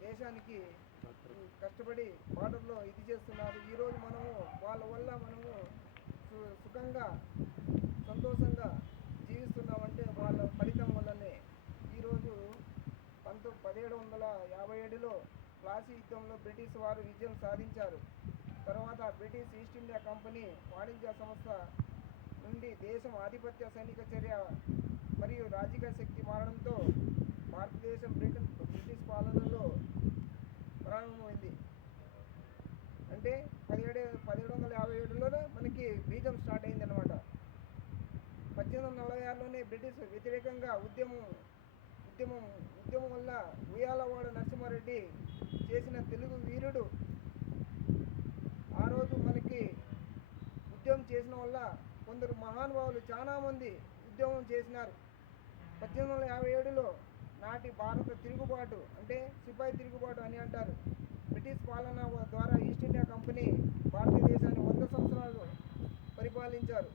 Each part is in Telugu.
దేశానికి కష్టపడి బార్డర్లో ఇది చేస్తున్నారు. ఈరోజు మనము వాళ్ళ వల్ల మనము సుఖంగా సంతోషంగా జీవిస్తున్నామంటే వాళ్ళ ఫలితం వల్లనే. ఈరోజు 1757లో ప్లాసీ యుద్ధంలో బ్రిటిష్ వారు విజయం సాధించారు. తర్వాత బ్రిటిష్ ఈస్ట్ ఇండియా కంపెనీ వాణిజ్య సంస్థ నుండి దేశం ఆధిపత్య సైనిక చర్య మరియు రాజకీయ శక్తి మారడంతో భారతదేశం బ్రిటిష్ పాలనలో ప్రారంభమైంది. అంటే 1757లోనే మనకి బీజం స్టార్ట్ అయింది అనమాట. 1846లోనే బ్రిటిష్ వ్యతిరేకంగా ఉద్యమం వల్ల ఉయ్యాలవాడ నరసింహారెడ్డి చేసిన తెలుగు వీరుడు. ఆ రోజు మనకి ఉద్యమం చేసిన వల్ల కొందరు మహానుభావులు చాలామంది ఉద్యమం చేసినారు. 1857లో నాటి భారత తిరుగుబాటు అంటే సిపాయి తిరుగుబాటు అని అంటారు. బ్రిటిష్ పాలన ద్వారా ఈస్ట్ ఇండియా కంపెనీ భారతదేశాన్ని 100 సంవత్సరాలు పరిపాలించారు.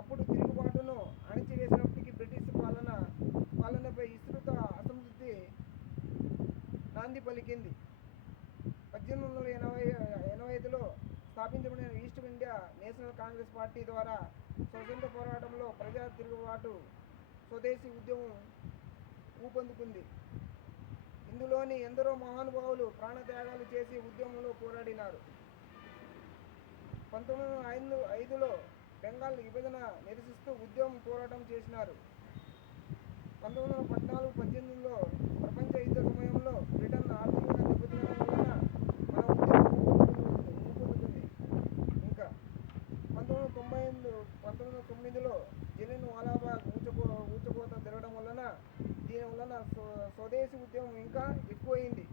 అప్పుడు తిరుగుబాటును అణిచివేసినప్పటికీ బ్రిటిష్ పాలనపై విస్తృత అసంతృప్తి నాంది పలికింది. 1885లో స్థాపించబడిన east India national Congress party ద్వారా స్వతంత్ర పోరాటంలో ప్రజా తిరుగుబాటు స్వదేశీ ఉద్యమం ఊపందుకుంది. ఇందులోని ఎందరో మహానుభావులు ప్రాణత్యాగాలు చేసి ఉద్యమంలో పోరాడినారు. 1905లో బెంగాల్ విభజన నిరసిస్తూ ఉద్యమం పోరాటం చేసినారు. 1914-18లో ప్రపంచ యుద్ధ సమయంలో బ్రిటన్ ఆర్థికంగా దెబ్బతినడం వలన మన ఉద్యమం ఊపందుకుంది. ఇంకా 1909లో జలియన్ వాలాబాగ్ ఊచకోత జరగడం వలన స్వదేశీ ఉద్యమం ఇంకా ఎక్కువైంది.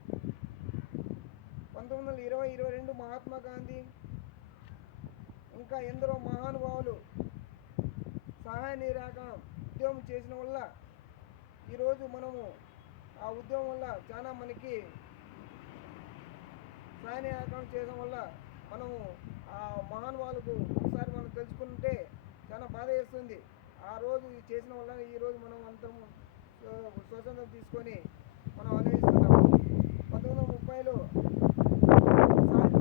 1920-22 మహాత్మా గాంధీ ఇంకా ఎందరో మహానుభావులు సహాయ నిరాకరణ ఉద్యమం చేసిన వల్ల ఈరోజు మనము ఆ ఉద్యమం వల్ల చాలా మనకి సహాయ నిరాకరణ చేయడం వల్ల మనము ఆ మహానుభావులకు ఒకసారి మనం తెలుసుకుంటే చాలా బాధ వేస్తుంది. ఆ రోజు చేసిన వల్ల ఈరోజు మనం అందరం స్వతంత్రం తీసుకొని మనం అనుభవిస్తున్నాం. 1930లో సాల్ట్ మార్చ్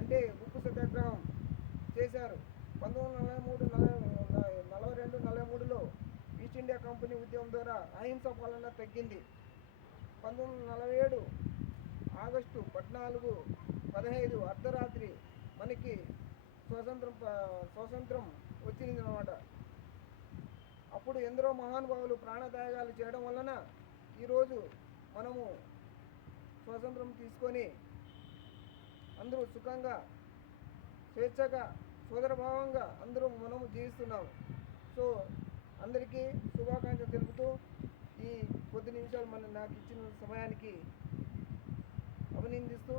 అంటే ఉప్పు సత్యాగ్రహం చేశారు. 1942-43లో ఈస్ట్ ఇండియా కంపెనీ ఉద్యమం ద్వారా అహింస పాలన తగ్గింది. 1947 ఆగస్టు 14-15 అర్ధరాత్రి మనకి స్వతంత్రం వచ్చింది అన్నమాట. అప్పుడు ఎందరో మహానుభావులు ప్రాణత్యాగాలు చేయడం వలన ఈరోజు మనము స్వతంత్రం తీసుకొని అందరూ సుఖంగా స్వేచ్ఛగా సోదరభావంగా అందరూ మనము జీవిస్తున్నాము. సో అందరికీ శుభాకాంక్షలు తెలుపుతూ ఈ కొద్ది నిమిషాలు నాకు ఇచ్చిన సమయానికి అభినందిస్తూ